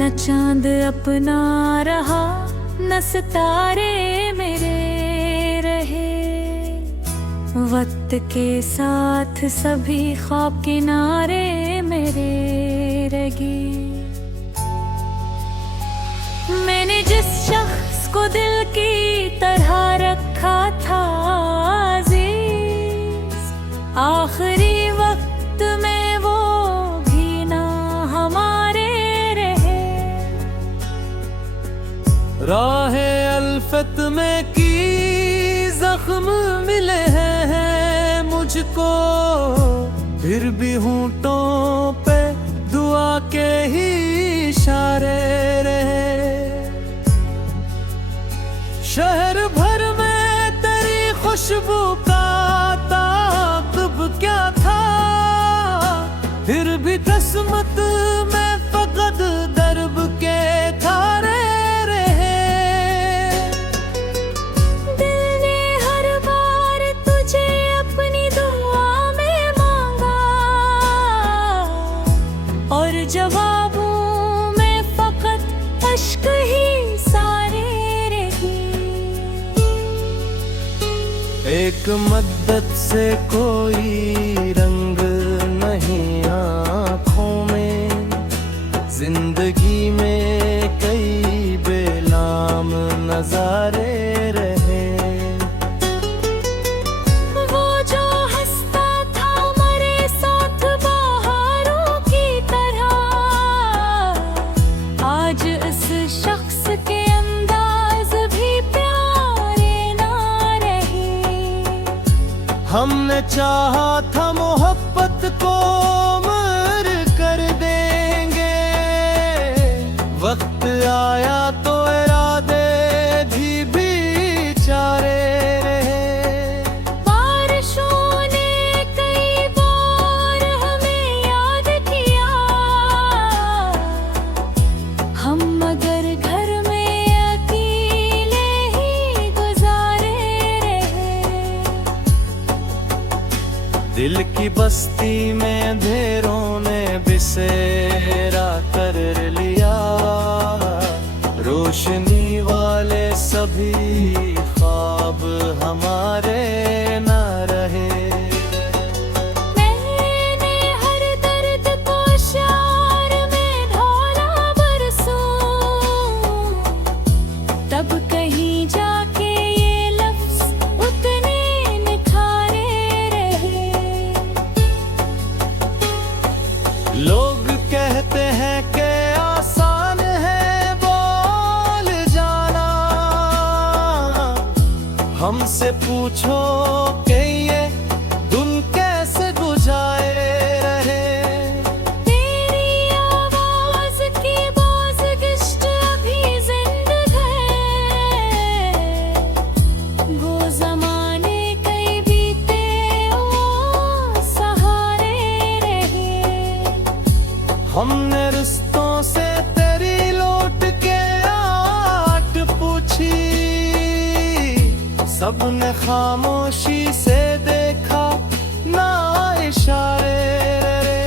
न चांद अपना रहा न सितारे मेरे रहे, वक्त के साथ सभी ख्वाब किनारे मेरे रगे। मैंने जिस शख्स को दिल की तरह रखा था अजीज, आखिरी वक्त में वो भी ना हमारे रहे। राहे अल्फत में की जख्म मिले हैं मुझको, फिर भी होंठों पे दुआ के ही इशारे रहे। शहर भर में तेरी खुशबू का ताक़ब क्या था, फिर भी किस्मत में फकत दर्ब के तारे रहे। दिल ने हर बार तुझे अपनी दुआ में मांगा, और जवाबों में फकत अश्क ही एक मद्दत से कोई रंग नहीं आँखों में, जिंदगी में कई बेलाम नजारे रहे। वो जो हंसता था मरे साथ बहारों की तरह, आज इस शख्स के अंदाज भी प्यारे ना रहे। हमने चाहा था मोहब्बत को उम्र कर देंगे, वक्त आया तो इरादे भी चारे रहे। बारिशों ने कई बार हमें याद किया, हम मगर घर में अकेले ही गुजारे रहे। दिल की बस्ती में अंधेरों ने बिसेरा कर लिया, रोशनी वाले सभी ख्वाब हमारे न रहे। मैंने हर दर्द को शार में ढोला बरसों, तब कहीं जाके ये लफ्ज उतने निखारे रहे। लोग कहते हैं कि आसान है बोल जाना, हमसे पूछो कि ये दिन कैसे गुजारे रहे। तेरी आवाज की बाज़गिश्त अभी जिंदा है, वो ज़माने कई बीते वो सहारे रहे। हमने रिश्तों से तेरी लौट के आट पूछी, सबने खामोशी से देखा ना इशारे रहे।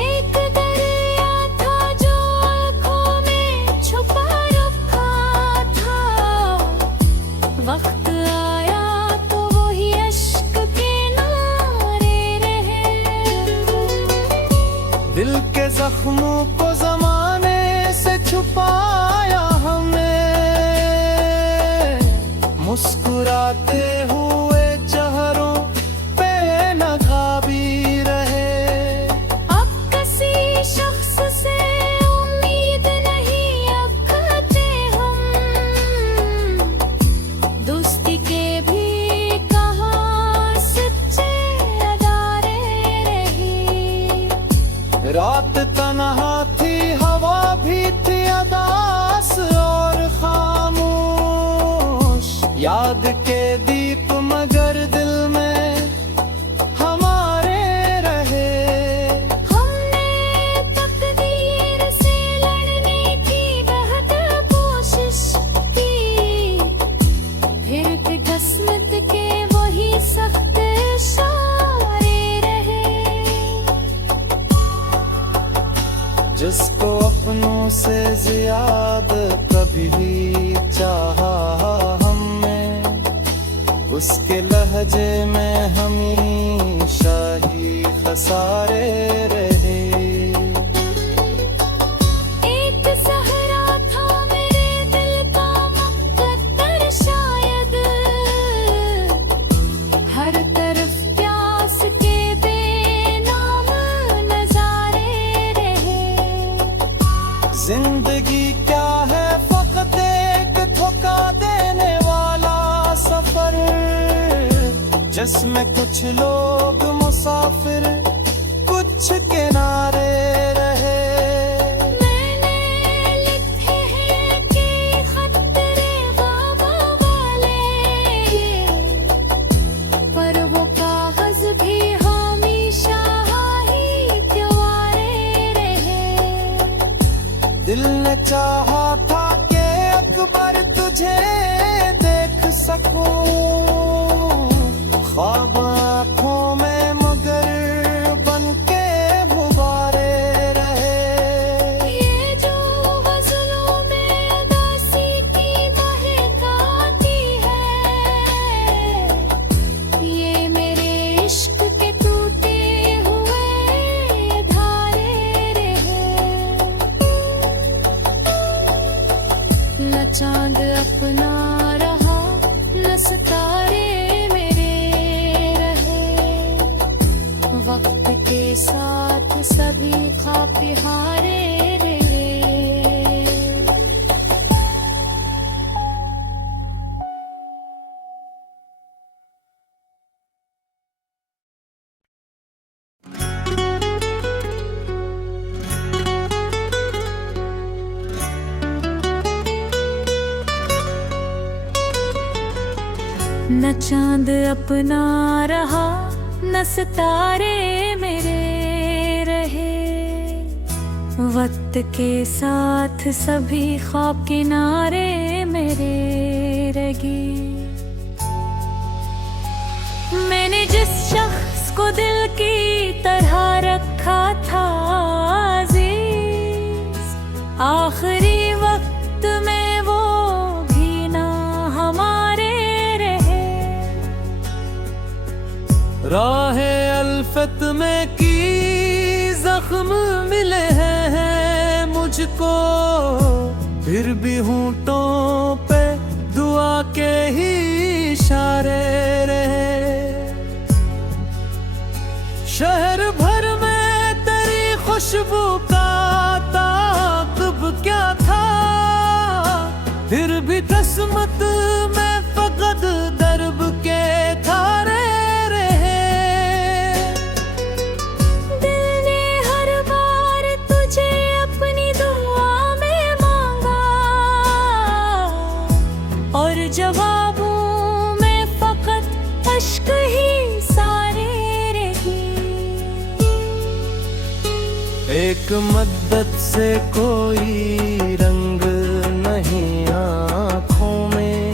एक दरिया था जो आँखों में छुपा रखा था, वक्त आया तो वही अश्क के नारे रहे। दिल के जख्मों को जमाने से छुपाया हमने, मुस्कुराते हुए चेहरों पे नकाबी रहे। अब किसी शख्स से उम्मीद नहीं अब करते हम, दोस्ती के भी कहाँ सच्चे अदारे रहे। रात तन्हा थी, हवा भी थी अदास और खामोश, याद के दीप मगर दिल में हमारे रहे। हमने तकदीर से लड़ने की बहुत कोशिश की, फिर भी किस्मत के वही सख्त इशारे रहे। जिसको अपना लफ्ज याद कभी चाहा हमने, उसके लहजे में हमेशा ही खसारे रहे। एक सहरा था मेरे दिल का मुकद्दर शायद, हर तरफ प्यास के बेनाम नजारे रहे। जिंदगी क्या है फकत एक धोखा देने वाला सफर, जिसमें कुछ लोग मुसाफिर कुछ किनारे रहे। मैंने लिखे हैं कि खत तेरे बाबा वाले, पर वो कागज भी हमेशा ही त्योहारे रहे। दिल ने चाहा था कि अकबर तुझे देख सकूं, ख्वाब आँखों में मगर बनके गुब्बारे रहे। ये जो गज़लों में उदासी की महक आती है, ये मेरे इश्क के टूटे हुए धारे रहे। न चांद अपना रहा, न सितारे मेरे रहे। वक्त के साथ सभी ख्वाब हारे रहे। न चांद अपना रहा, न सितारे मेरे रहे। वक्त के साथ सभी ख्वाब किनारे मेरे रगे। मैंने जिस शख्स को दिल की तरह रखा था अजीज, आखिरी वक्त में वो भी ना हमारे रहे। राहे अल्फत में की जख्म मिले हैं मुझको, फिर भी होंठों पे दुआ के ही इशारे रहे। शहर भर में तेरी खुशबू का ताक़ब क्या था, फिर भी किस्मत में फकत दर्ब के थारे रहे। दिल ने हर बार तुझे अपनी दुआ में मांगा, और जवाबों में फकत अश्क ही सारे रहे। एक मद्दत से कोई रंग नहीं आँखों में,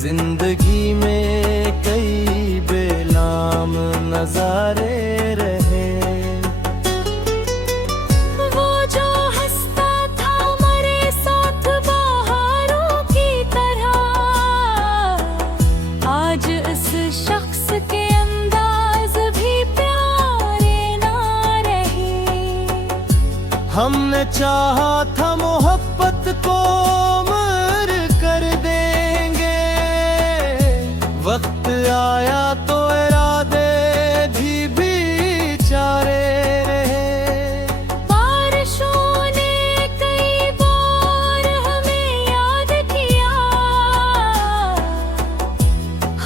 जिंदगी में कई बेलाम नजारे रहे। वो जो हंसता था मरे साथ बहारों की तरह, आज इस शख्स के अंदाज भी प्यारे ना रहे। हमने चाहा था मोहब्बत को उम्र कर देंगे, वक्त आया तो इरादे भी चारे रहे। बारिशों ने कई बार हमें याद किया,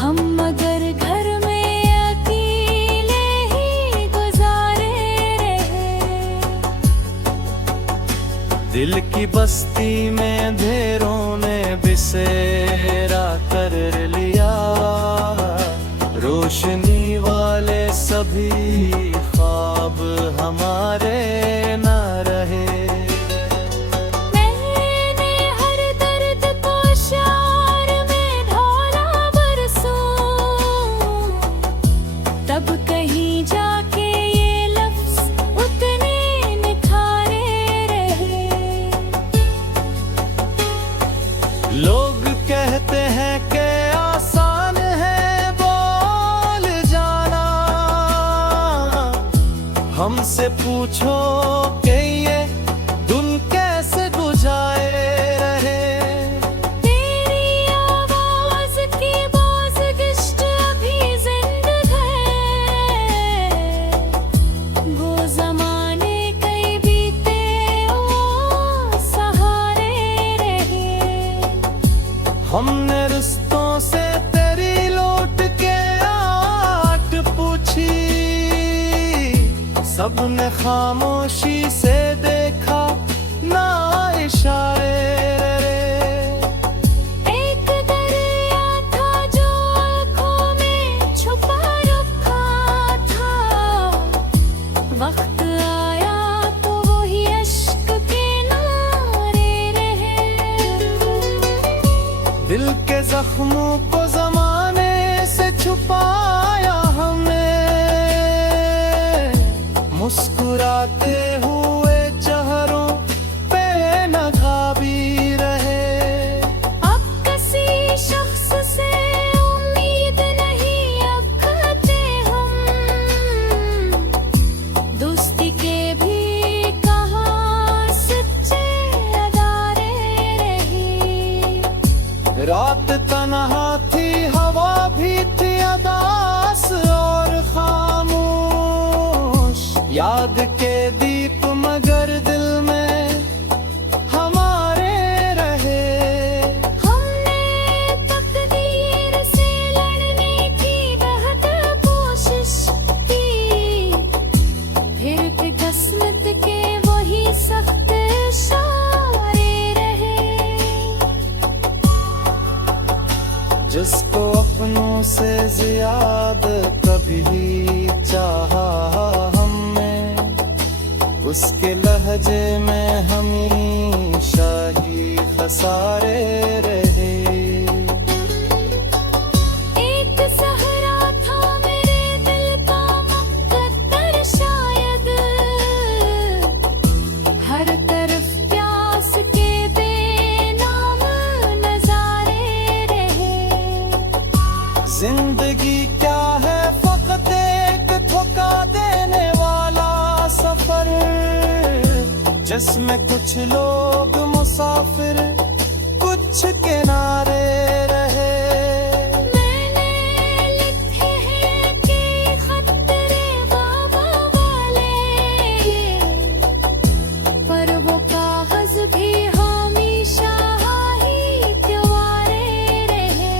हम मगर घर में अकेले ही गुजारे रहे। दिल की बस्ती में अंधेरों ने बिसेरा कर लिया, रोशनी वाले सभी ख्वाब हमारे न रहे। मैंने हर दर्द को शार में ढोला बरसों, तब कहीं जाके ये लफ्ज उतने निखारे रहे। लोग कहते हैं कि आसान है बोल जाना, हमसे पूछो कि ये धुन कैसे बुझाए रहे। तेरी आवाज की बाज़गिश्त अभी जिंदा है, वो ज़माने कई बीते वो सहारे रहे। हमने रिश्तों से तेरी लौट के आट पूछी, सबने खामोशी से देखा ना इशारे रे। एक दरिया था जो आँखों में छुपा रखा था, वक्त आया तो वही अश्क के नारे रहे। दिल के जख्मों को जमाने से छुपाया हमने, मुस्कुराते हुए चेहरों पे नकाबी रहे। अब किसी शख्स से उम्मीद नहीं, अब खाते हम दोस्ती के भी कहाँ सच्चे अदारे रहे। रात तन्हा थी, हवा भी थी अदास और खामोश, याद के दीप मगर दिल में हमारे रहे। हमने तकदीर से लड़ने की बहुत कोशिश की, फिर भी किस्मत के वही सख्त इशारे रहे। जिसको अपनों से ज्यादा कभी चाहा हमने, उसके लहजे में हमेशा ही खसारे रहे। एक सहरा था मेरे दिल का मुकद्दर शायद, हर तरफ प्यास के बेनाम नजारे रहे। जिंदगी क्या है फकत एक धोखा देने वाला सफर, जिसमें कुछ लोग मुसाफिर कुछ किनारे रहे। मैंने लिखे हैं कि खतरे बाबा वाले, पर वो कागज भी हमेशा ही त्योहारे रहे।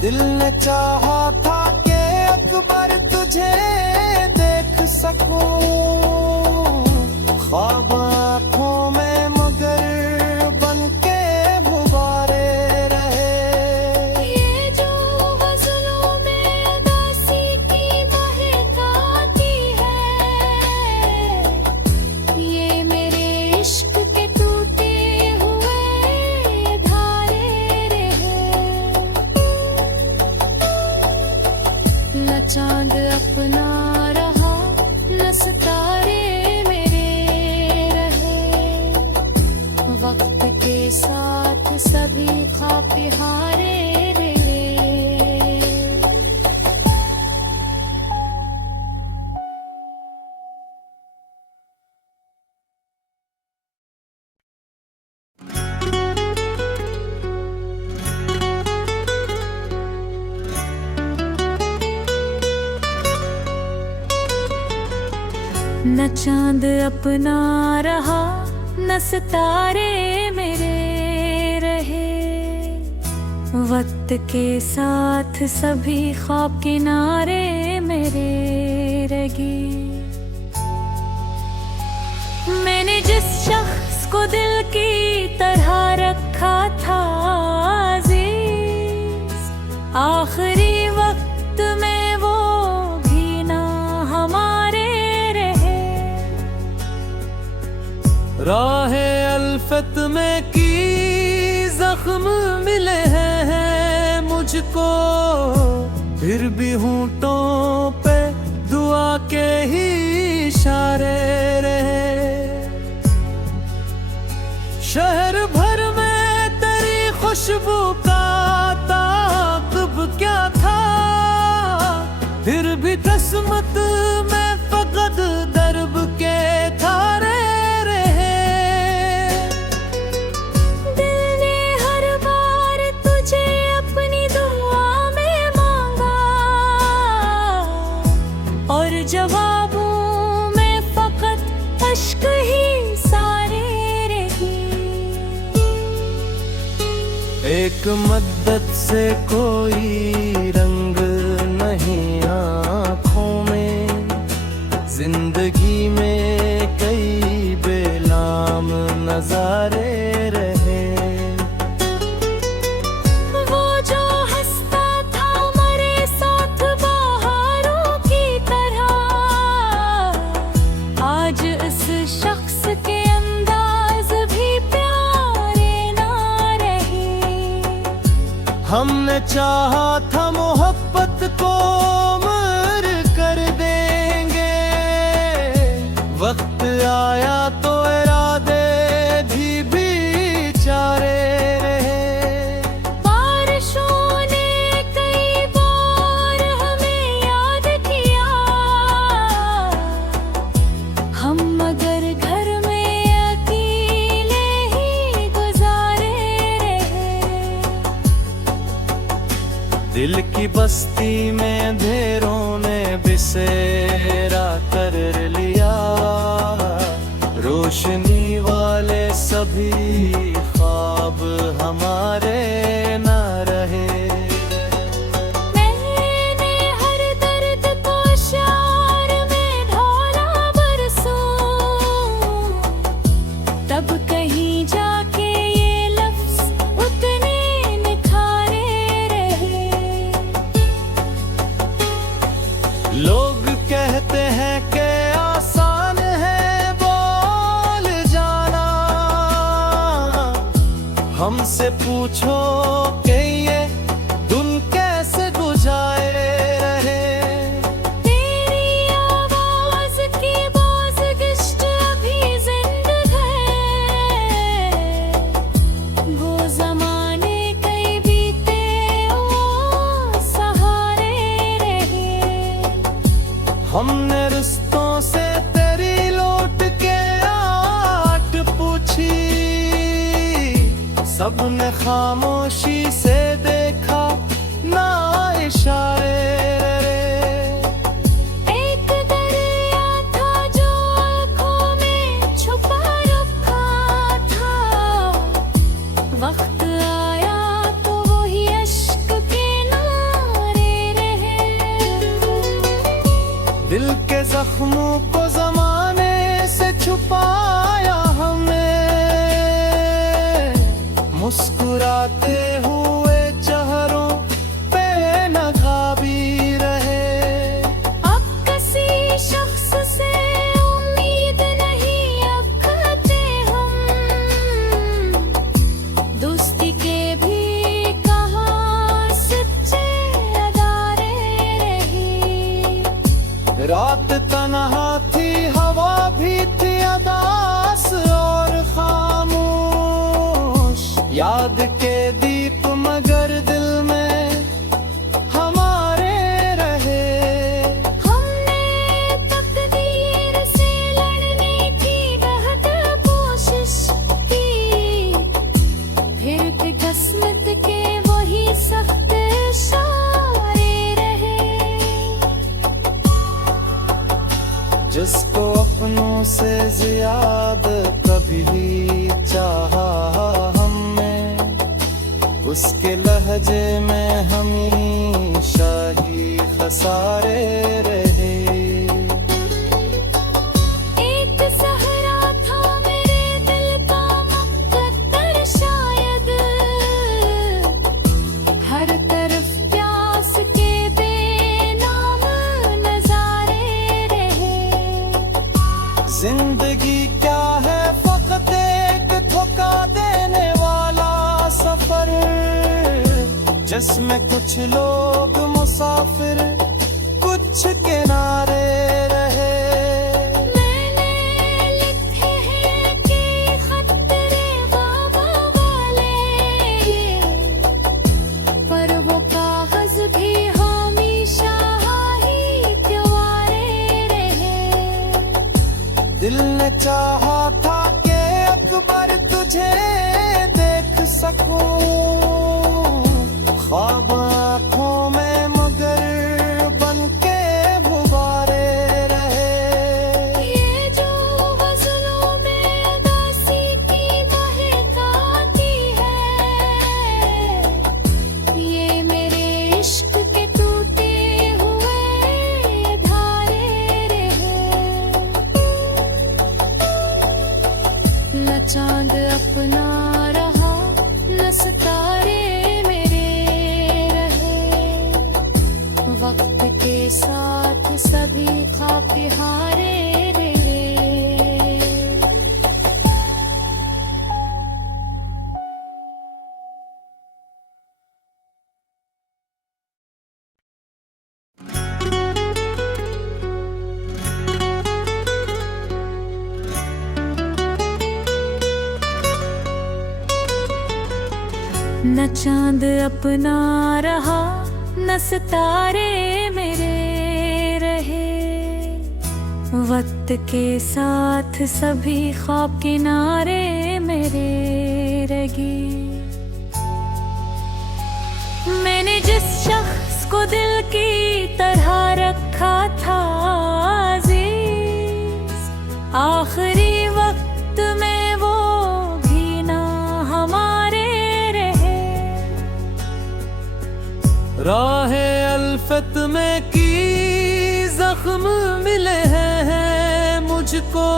दिल ने चाहा था कि अकबर तुझे देख सकूं, ख्वाब आँखों में मगर बन के गुब्बारे रहे। ये जो गज़लों में उदासी की महक आती है, ये मेरे इश्क के टूटे हुए धारे रहे। न चांद अपना रहा, न सितारे मेरे रहे, वक्त के साथ सभी ख्वाब हारे रहे। न चांद अपना रहा, न सितारे मेरे रहे, वक्त के साथ सभी ख्वाब किनारे मेरे रगे। मैंने जिस शख्स को दिल की तरह रखा था अजीज, आखिरी वक्त में वो भी ना हमारे रहे। राहे अल्फत में की जख्म मिले हैं मुझको, फिर भी होंठों पे दुआ के ही इशारे रहे। शहर भर में खुशबू का ताक़ब क्या था, फिर भी किस्मत में फकत दर्ब के थारे रहे। दिल ने हर बार तुझे अपनी दुआ में मांगा, और जवाबों में फकत अश्क ही सारे रहे। एक मद्दत से कोई रंग नहीं आँखों में, जिंदगी में कई बेलाम नजारे रहे। वो जो हंसता था मरे साथ बहारों की तरह, आज इस शख्स के अंदाज भी प्यारे ना रहे। हमने चाहा था मोहब्बत को उम्र कर देंगे, वक्त आया तो इरादे भी बेचारे रहे। बारिशों ने कई बार हमें याद किया, हम मगर घर में अकेले ही गुजारे रहे। दिल की बस्ती में अंधेरों ने बिसेरा कर लिया, रोशनी वाले सभी ख्वाब हमारे न रहे। मैंने हर दर्द को शार में ढाला बरसों, तब कहीं जाके ये लफ्ज उतने निखारे रहे। लोग कहते हैं कि आसान है बोल जाना, हमसे पूछो कि ये धुन कैसे बुझाए रहे। तेरी आवाज की बाज़गिश्त अभी जिंदा है, वो ज़माने कई बीते वो सहारे रहे। हमने रिश्तों से तेरी लौट के आट पूछी, सबने खामोशी से देखा ना इशारे रहे। एक दरिया था जो आँखों में छुपा रखा था, वक्त आया तो वही अश्क के नारे रहे। दिल के जख्मों को जमाने से छुपाया हमने, मुस्कुराते हुए चेहरों पे नकाबी रहे। अब किसी शख्स से उम्मीद नहीं अब करते हम, दोस्ती के भी कहाँ सच्चे अदारे रहे। रात तन्हा थी, हवा भी थी अदास और खामोश, याद के दीप मगर दिल में हमारे रहे। हमने तकदीर से लड़ने की बहुत कोशिश की, फिर भी किस्मत के वही सख्त इशारे रहे। जिसको अपनों से ज्यादा कभी चाहा हमने, उसके लहजे में हमेशा ही खसारे रहे। एक सहरा था मेरे दिल का मुकद्दर शायद, हर तरफ प्यास के बेनाम नजारे रहे। जिंदगी क्या है फकत एक धोखा देने वाला सफर, जिसमें कुछ लोग मुसाफिर कुछ किनारे रहे। मैंने लिखे हैं कि खत तेरे बाबा वाले, देखूं ख्वाब आँखों में मगर बनके गुब्बारे रहे। ये जो गज़लों में उदासी की महक आती है, ये मेरे इश्क के टूटे हुए धारे रहे। न चांद अपना रहा, न सितारे मेरे रहे। वक्त के साथ सभी ख्वाब हारे रहे। न चांद अपना रहा, न सितारे मेरे रहे। वक्त के साथ सभी ख्वाब किनारे मेरे रहे। मैंने जिस शख्स को दिल की तरह रखा था अज़ीज़, आखिरी वक्त में वो भी ना हमारे रहे। राहे अल्फत में की जख्म मिले हैं मुझको,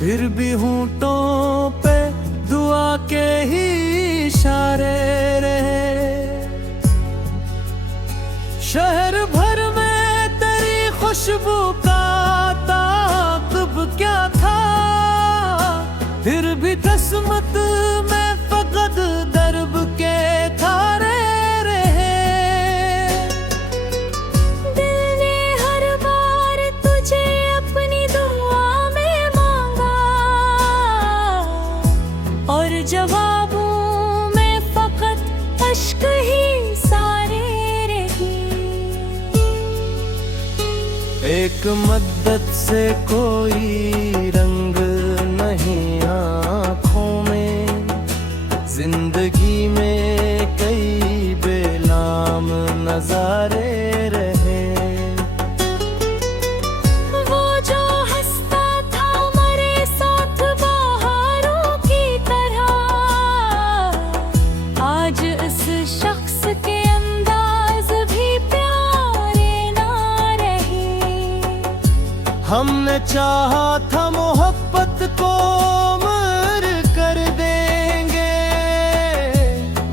फिर भी होंठों पे दुआ के ही इशारे रहे। शहर भर में तेरी खुशबू का ताक़ब क्या था, फिर भी किस्मत में फकत दर्ब के थारे रहे। दिल ने हर बार तुझे अपनी दुआ में मांगा, और जवाबों में फकत अश्क ही सारे रही। एक मद्दत से कोई रंग नहीं आँखों में, जिंदगी में कई बेलाम नजारे रहे। वो जो हंसता था मरे साथ बहारों की तरह, आज इस शख्स के अंदाज भी प्यारे ना रहे। हमने चाहा था मोहब्बत को उम्र कर देंगे,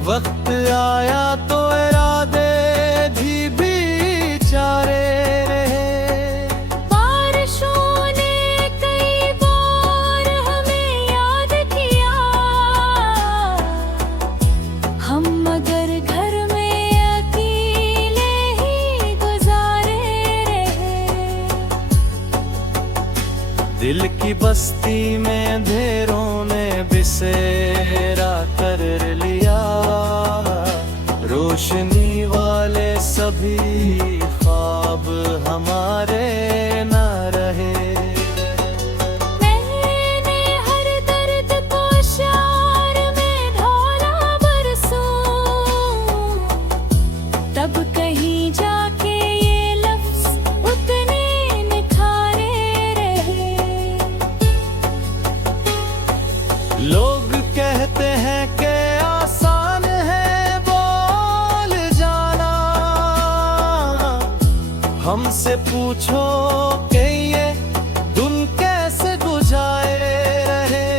वक्त आया तो इरादे भी चारे रहे। बारिशों ने कई बार हमें याद किया, हम मगर घर में अकेले ही गुजारे रहे। दिल की बस्ती में अंधेरों ने बिसेरा कर लिया, रोशनी वाले सभी ख्वाब हमारे न रहे। मैंने हर दर्द को शार में ढाला बरसों, तब कहीं जाके ये लफ्ज़ उतने निखारे रहे। लोग कहते हैं कि आसान है बोल जाना, हमसे पूछो कि ये दिन कैसे गुजारे रहे।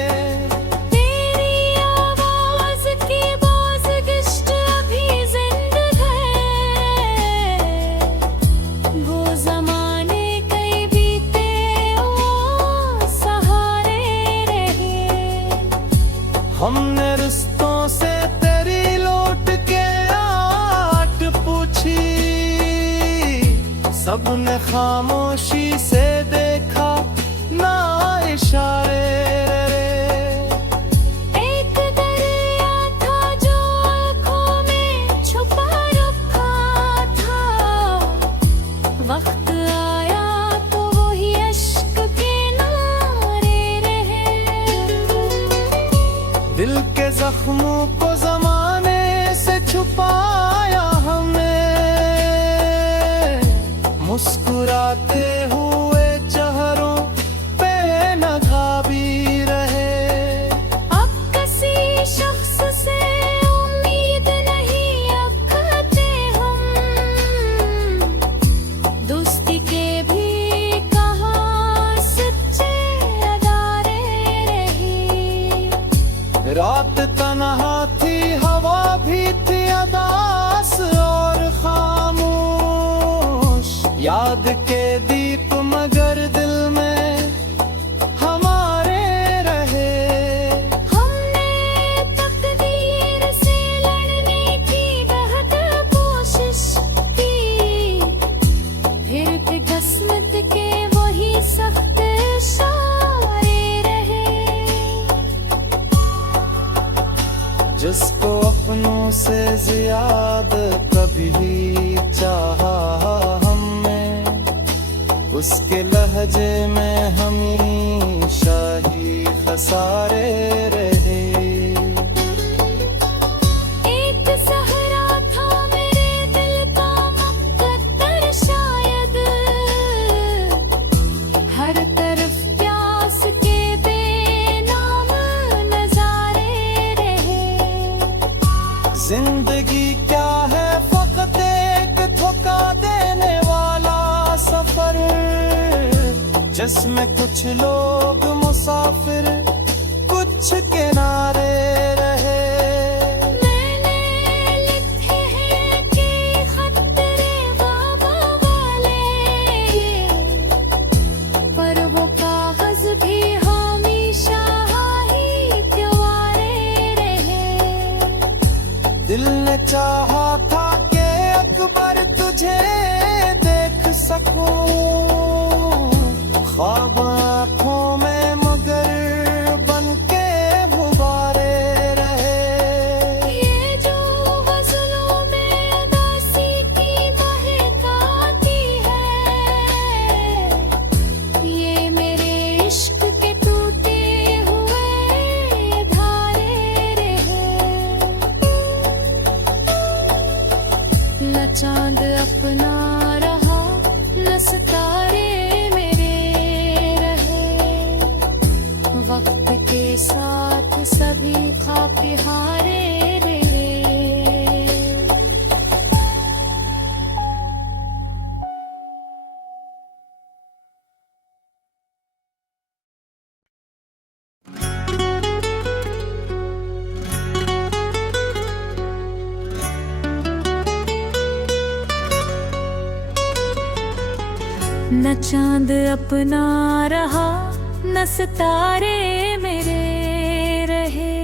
तेरी आवाज़ की बाज़गिश्त अभी जिंदा है, वो ज़माने कई बीते वो सहारे रहे। हमने रिश्तों से तेरी लौट के आट पूछी, सबने खामोशी से देखा ना इशारे रे। एक दरिया था जो आँखों में छुपा रखा था, वक्त आया तो वही अश्क के नारे रहे। दिल के जख्मों को याद के दीप मगर दिल में हमारे रहे। हमने तकदीर से लड़ने की बहुत कोशिश की, फिर भी किस्मत के वही सख्त इशारे रहे। जिसको अपनों से ज्यादा कभी चाहा हमने, उसके लहजे में हमेशा ही खसारे रहे। एक सहरा था मेरे दिल का मुकद्दर शायद, हर तरफ प्यास के बेनाम नजारे रहे। जिंदगी क्या है फकत एक धोखा देने वाला सफर, जिसमें कुछ लोग मुसाफिर कुछ किनारे रहे। मैंने लिखे हैं कि खत तेरे बाबा वाले, पर वो कागज भी हमेशा ही त्योहारे रहे। दिल ने चाहा था कि अकबर तुझे देख सकूं, ख्वाब आँखों में मगर बनके गुब्बारे रहे। ये जो गज़लों में उदासी की महक आती है, ये मेरे इश्क के टूटे हुए धारे रहे। न चांद अपना रहा न सितारे मेरे रहे, वक्त के साथ सभी खाके हारे रहे। न चांद अपना रहा न सितारे मेरे रहे,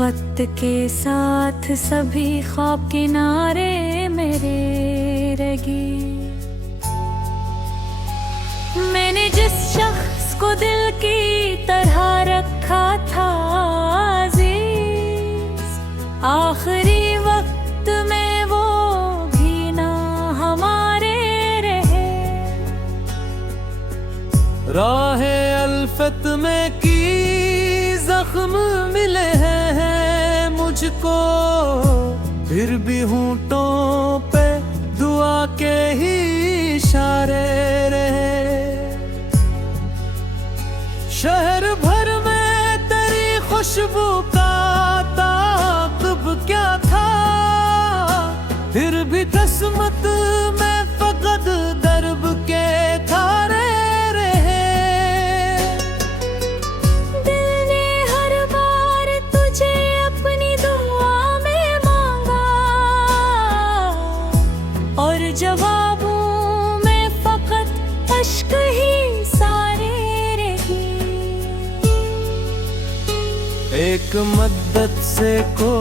वक्त के साथ सभी ख्वाब किनारे मेरे रगे। मैंने जिस शख्स को दिल की तरह रखा था अजीज, आखिरी वक्त में वो भी ना हमारे रहे। राहे अल्फत में की जख्म मिले हैं मुझको, फिर भी होंठों पे दुआ के ही इशारे रहे। शहर भर में तेरी खुशबू का ताक़ब क्या था, फिर भी किस्मत में फकत दर्ब के थारे रहे। दिल ने हर बार तुझे अपनी दुआ में मांगा, और जवाबों में फकत अश्क ही सारे रही। एक मद्दत से को